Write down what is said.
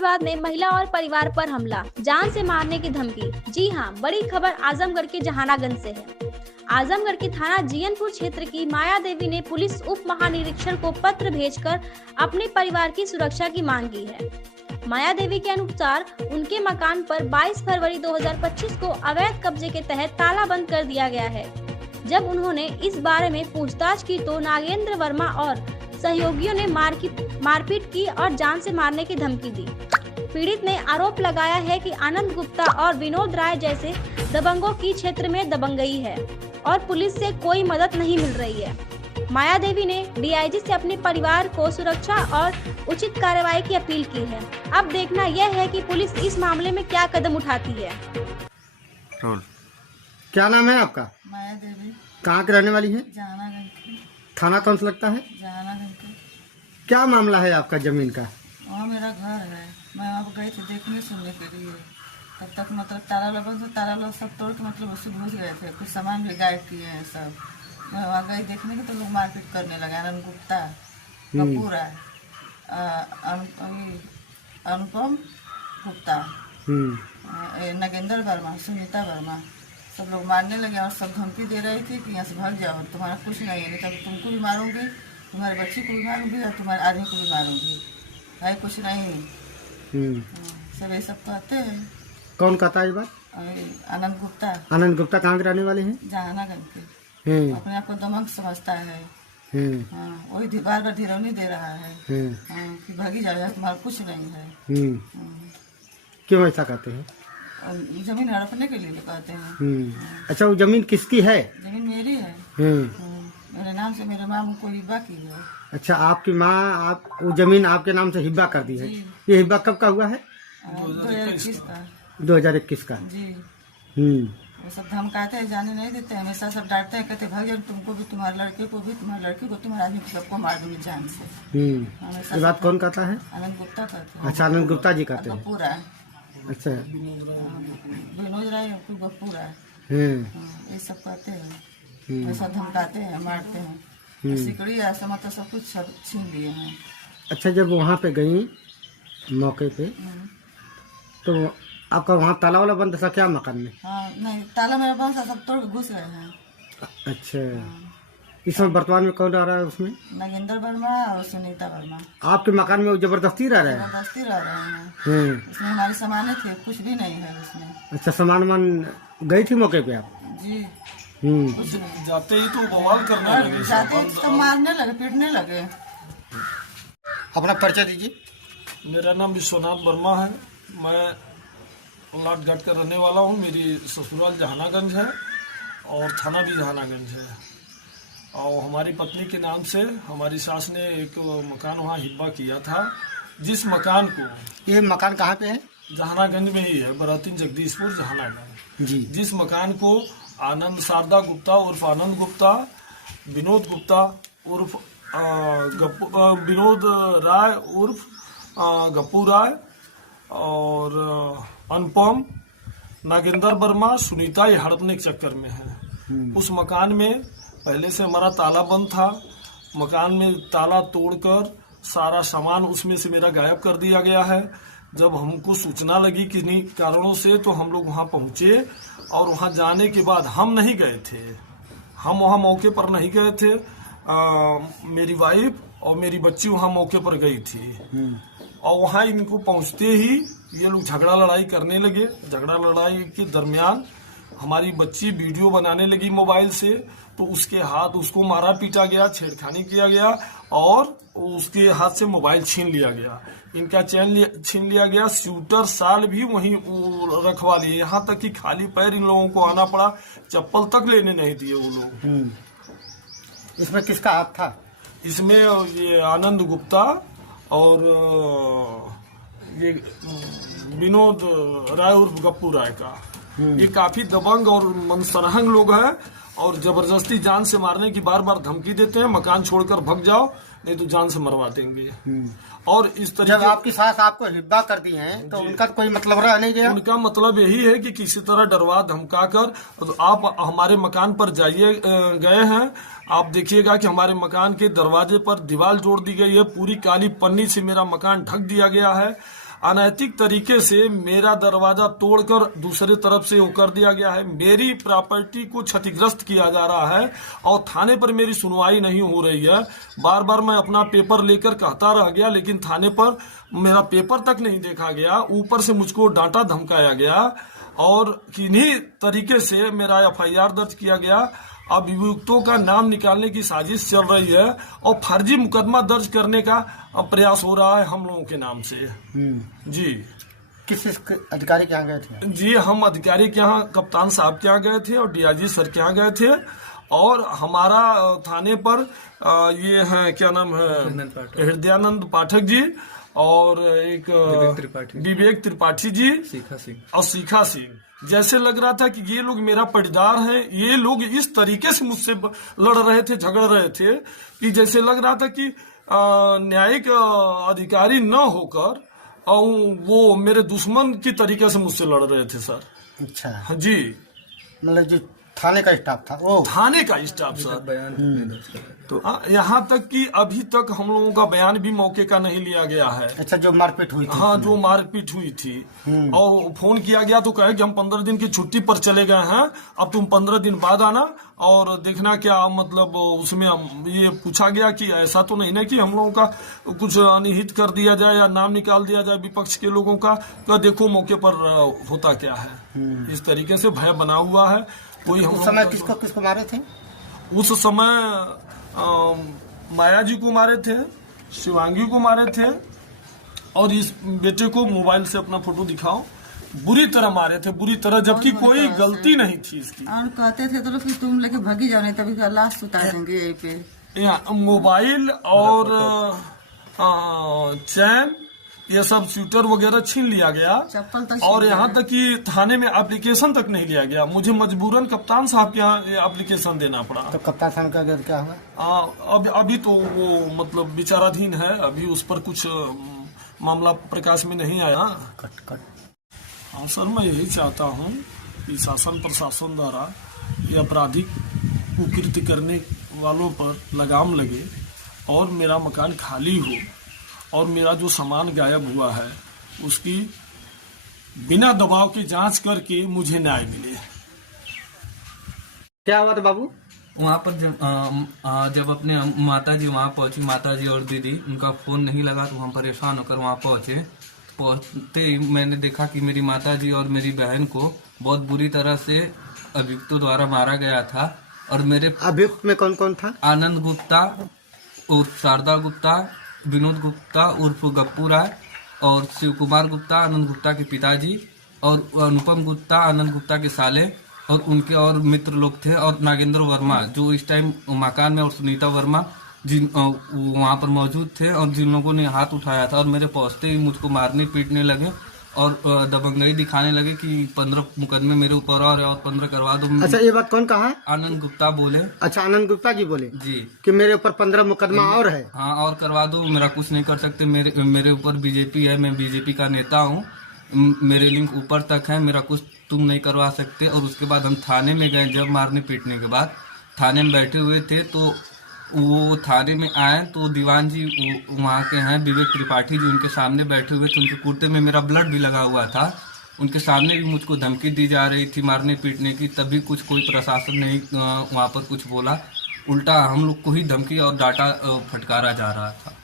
विवाद में महिला और परिवार पर हमला, जान से मारने की धमकी। जी हां, बड़ी खबर आजमगढ़ के जहानागंज से है। आजमगढ़ के थाना जीयनपुर क्षेत्र की माया देवी ने पुलिस उप महानिरीक्षक को पत्र भेजकर अपने परिवार की सुरक्षा की मांग की है। माया देवी के अनुसार उनके मकान पर 22 फरवरी 2025 को अवैध कब्जे के तहत ताला बंद कर दिया गया है। जब उन्होंने इस बारे में पूछताछ की तो नागेंद्र वर्मा और सहयोगियों ने मारपीट की और जान से मारने की धमकी दी। पीड़ित ने आरोप लगाया है कि आनंद गुप्ता और विनोद राय जैसे दबंगों की क्षेत्र में दबंगई है और पुलिस से कोई मदद नहीं मिल रही है। माया देवी ने डीआईजी से अपने परिवार को सुरक्षा और उचित कार्रवाई की अपील की है। अब देखना यह है कि पुलिस इस मामले में क्या कदम उठाती है। क्या नाम है आपका? माया देवी। कहाँ की रहने वाली है? जहानागंज की। थाना कौन सा लगता है? जहानागंज की। क्या मामला है आपका जमीन का? वहाँ मेरा घर है, मैं वहाँ पर गई थी देखने सुनने के लिए। तब तक मतलब ताला लोग सब तोड़ के मतलब उससे घुस गए थे, कुछ सामान भी गायब किए हैं सब। मैं वहाँ गई देखने के तो लोग मारपीट करने लगे। आनंद गुप्ता, कपूर है, अनुपम गुप्ता, नागेंद्र वर्मा, सुनीता वर्मा, सब लोग मारने लगे और सब धमकी दे रही थी कि यहाँ से भाग जाओ, तुम्हारा कुछ नहीं है, नहीं तब तुमको भी मारूंगी, तुम्हारे बच्ची को भी मारूंगी और तुम्हारे आदमी को भी मारूंगी, भाई कुछ नहीं। सब ये सब कहते हैं। कौन कहता है ये बात? आनंद गुप्ता। आनंद गुप्ता कहाँ के रहने वाले हैं? जहानागंज के। अपने आप को दमंग समझता है। हाँ, वही बार बार धिरौनी दे रहा है। हाँ, कि भागी जाओ, तुम्हारा कुछ नहीं है। क्यों ऐसा कहते हैं? जमीन हड़पने के लिए कहते हैं। अच्छा, वो जमीन किसकी है? जमीन मेरी है। मेरे नाम से मेरे माँ को हिब्बा की है। अच्छा, आपकी माँ वो जमीन आपके नाम से हिब्बा कर दी है। ये हिब्बा कब का हुआ है? 2021 का। 2021 का। जी। वो सब धमकाते हैं, जाने नहीं देते, हमेशा सब डांटते हैं, कहते भाग जाओ, तुमको भी, तुम्हारे लड़के को भी, तुम्हारे लड़की को, तुम्हारे आदमी को, सबको मार दूंगी जान से। ये बात कौन कहता है? आनंद गुप्ता कहते हैं। अच्छा, आनंद गुप्ता जी कहते हैं। पूरा। अच्छा, विनोद राय, पूरा। ये सब कहते हैं, ऐसा धमकाते हैं, मारते हैं, सिकड़ी ऐसा मतलब सब कुछ छीन लिए हैं। अच्छा, जब वहाँ पे गई मौके पे तो आपका वहाँ ताला वाला बंद था क्या मकान में? हाँ, नहीं, ताला मेरा बंद था, सब तोड़ के घुस गए हैं। अच्छा, इसमें वर्तमान में कौन रह रहा है उसमें? नागेंद्र वर्मा और सुनीता वर्मा। आपके मकान में वो जबरदस्ती रह रहे हैं? जबरदस्ती रह रहे हैं। उसमें हमारी सामानें थे, कुछ भी नहीं है उसमें। अच्छा, सामान गई थी मौके पे आप? जी। कुछ जाते ही तो बवाल करने लगे, जाते ही तो मारने लगे, पीटने लगे। अपना परिचय दीजिए। मेरा नाम विश्वनाथ वर्मा है, मैं लाटघाट का रहने वाला हूँ। मेरी ससुराल जहानागंज है और थाना भी जहानागंज है। और हमारी पत्नी के नाम से हमारी सास ने एक मकान वहाँ हिब्बा किया था, जिस मकान को। ये मकान कहाँ पे है? जहानागंज में ही है, बरातीन जगदीशपुर जहानागंज जी। जिस मकान को आनंद शारदा गुप्ता उर्फ आनंद गुप्ता, विनोद गुप्ता उर्फ विनोद राय उर्फ गप्पू राय और अनुपम, नागेंद्र वर्मा, सुनीता, ये हड़पने के चक्कर में है। उस मकान में पहले से हमारा ताला बंद था। मकान में ताला तोड़कर सारा सामान उसमें से मेरा गायब कर दिया गया है। जब हमको सूचना लगी किन्हीं कारणों से तो हम लोग वहाँ पहुँचे और वहाँ जाने के बाद हम नहीं गए थे, हम वहाँ मौके पर नहीं गए थे। मेरी वाइफ और मेरी बच्ची वहाँ मौके पर गई थी और वहाँ इनको पहुँचते ही ये लोग झगड़ा लड़ाई करने लगे। झगड़ा लड़ाई के दरमियान हमारी बच्ची वीडियो बनाने लगी मोबाइल से, तो उसके हाथ, उसको मारा पीटा गया, छेड़खानी किया गया और उसके हाथ से मोबाइल छीन लिया गया। इनका चैन छीन लिया गया, स्कूटर साल भी वहीं रखवा लिए, यहाँ तक कि खाली पैर इन लोगों को आना पड़ा, चप्पल तक लेने नहीं दिए वो लोग। इसमें किसका हाथ था? इसमें ये आनंद गुप्ता और ये विनोद राय उर्फ गप्पू राय का। ये काफी दबंग और मनसरहंग लोग हैं और जबरदस्ती जान से मारने की बार बार धमकी देते हैं, मकान छोड़कर भाग जाओ नहीं तो जान से मरवा देंगे। और इस तरीके जब आपकी सास आपको हिब्बा कर दी है तो उनका कोई मतलब रह नहीं गया? उनका मतलब यही है कि किसी तरह डरवा धमका कर तो आप हमारे मकान पर जाइए, गए हैं आप देखिएगा कि हमारे मकान के दरवाजे पर दीवार जोड़ दी गई है, पूरी काली पन्नी से मेरा मकान ढक दिया गया है अनैतिक तरीके से मेरा दरवाजा तोड़कर दूसरे तरफ से वो कर दिया गया है। मेरी प्रॉपर्टी को क्षतिग्रस्त किया जा रहा है और थाने पर मेरी सुनवाई नहीं हो रही है। बार बार मैं अपना पेपर लेकर कहता रह गया, लेकिन थाने पर मेरा पेपर तक नहीं देखा गया। ऊपर से मुझको डांटा धमकाया गया और किन्हीं तरीके से मेरा FIR दर्ज किया गया। अभियुक्तों का नाम निकालने की साजिश चल रही है और फर्जी मुकदमा दर्ज करने का प्रयास हो रहा है हम लोगों के नाम से। जी किस अधिकारी के यहाँ गए थे? जी हम अधिकारी के यहाँ कप्तान साहब के यहाँ गए थे और DIG सर के यहाँ गए थे और हमारा थाने पर ये है क्या नाम है हृदयानंद पाठक जी और एक विवेक त्रिपाठी जी और शिखा सिंह। जैसे लग रहा था कि ये लोग मेरा पटीदार हैं। ये लोग इस तरीके से मुझसे लड़ रहे थे, झगड़ रहे थे कि जैसे लग रहा था कि न्यायिक अधिकारी न होकर और वो मेरे दुश्मन की तरीके से मुझसे लड़ रहे थे सर। अच्छा जी, मतलब जो थाने का स्टाफ था वो थाने का स्टाफ सर। तो यहाँ तक कि अभी तक हम लोगों का बयान भी मौके का नहीं लिया गया है। अच्छा, जो मारपीट हुई थी? हाँ, जो मारपीट हुई थी और फोन किया गया तो कहे कि हम 15 दिन की छुट्टी पर चले गए हैं, अब तुम 15 दिन बाद आना और देखना क्या मतलब उसमें ये पूछा गया कि ऐसा तो नहीं ना कि हम लोगों का कुछ अनिहित कर दिया जाए या नाम निकाल दिया जाए विपक्ष के लोगों का। तो देखो मौके पर होता क्या है। इस तरीके से भय बना हुआ है। कोई हम उस समय किसको किसको मारे थे? उस समय माया जी को मारे थे, शिवांगी को मारे थे और इस बेटे को मोबाइल से अपना फोटो दिखाओ, बुरी तरह मारे थे, बुरी तरह, जबकि कोई गलती नहीं थी इसकी। और कहते थे तो फिर तुम लेके भागी जाओ, नहीं तभी लाश उतार देंगे यहीं पे। मोबाइल और चैन ये सब स्वेटर वगैरह छीन लिया गया, चप्पल तक और यहाँ तक कि थाने में एप्लीकेशन तक नहीं लिया गया। मुझे मजबूरन कप्तान साहब के यहाँ एप्लीकेशन देना पड़ा। तो कप्तान साहब का क्या हुआ? अभी तो वो मतलब विचाराधीन है, अभी उस पर कुछ मामला प्रकाश में नहीं आया। हाँ सर, मैं यही चाहता हूँ कि शासन प्रशासन द्वारा ये आपराधिक कुकृत्य करने वालों पर लगाम लगे और मेरा मकान खाली हो और मेरा जो सामान गायब हुआ है उसकी बिना दबाव की जांच करके मुझे न्याय मिले। क्या हुआ था बाबू? वहाँ पर जब अपने माता जी वहाँ पहुंची, माता जी और दीदी, उनका फोन नहीं लगा तो हम परेशान होकर वहाँ पहुंचते ही मैंने देखा कि मेरी माता जी और मेरी बहन को बहुत बुरी तरह से अभियुक्तों द्वारा मारा गया था। और मेरे अभियुक्त में कौन कौन था? आनंद गुप्ता उर्फ शारदा गुप्ता, विनोद गुप्ता उर्फ गप्पू राय और शिव कुमार गुप्ता आनंद गुप्ता के पिताजी, और अनुपम गुप्ता आनंद गुप्ता के साले और उनके और मित्र लोग थे, और नागेंद्र वर्मा जो इस टाइम मकान में, और सुनीता वर्मा जिन वहाँ पर मौजूद थे और जिन लोगों ने हाथ उठाया था। और मेरे पहुंचते ही मुझको मारने पीटने लगे और दबंगई दिखाने लगे कि 15 मुकदमे मेरे ऊपर और 15 करवा दो। अच्छा, ये बात कौन कहा? आनंद गुप्ता बोले। अच्छा, आनंद गुप्ता जी बोले जी कि मेरे ऊपर 15 मुकदमा और है। हाँ, और करवा दो, मेरा कुछ नहीं कर सकते, मेरे ऊपर बीजेपी है, मैं बीजेपी का नेता हूँ, मेरे लिंक ऊपर तक है, मेरा कुछ तुम नहीं करवा सकते। और उसके बाद हम थाने में गए। जब मारने पीटने के बाद थाने में बैठे हुए थे तो वो थाने में आए तो दीवान जी वहाँ के हैं, विवेक त्रिपाठी जी, उनके सामने बैठे हुए थे। उनके कुर्ते में मेरा ब्लड भी लगा हुआ था। उनके सामने भी मुझको धमकी दी जा रही थी मारने पीटने की, तभी कोई प्रशासन नहीं वहाँ पर कुछ बोला। उल्टा हम लोग को ही धमकी और डांटा फटकारा जा रहा था।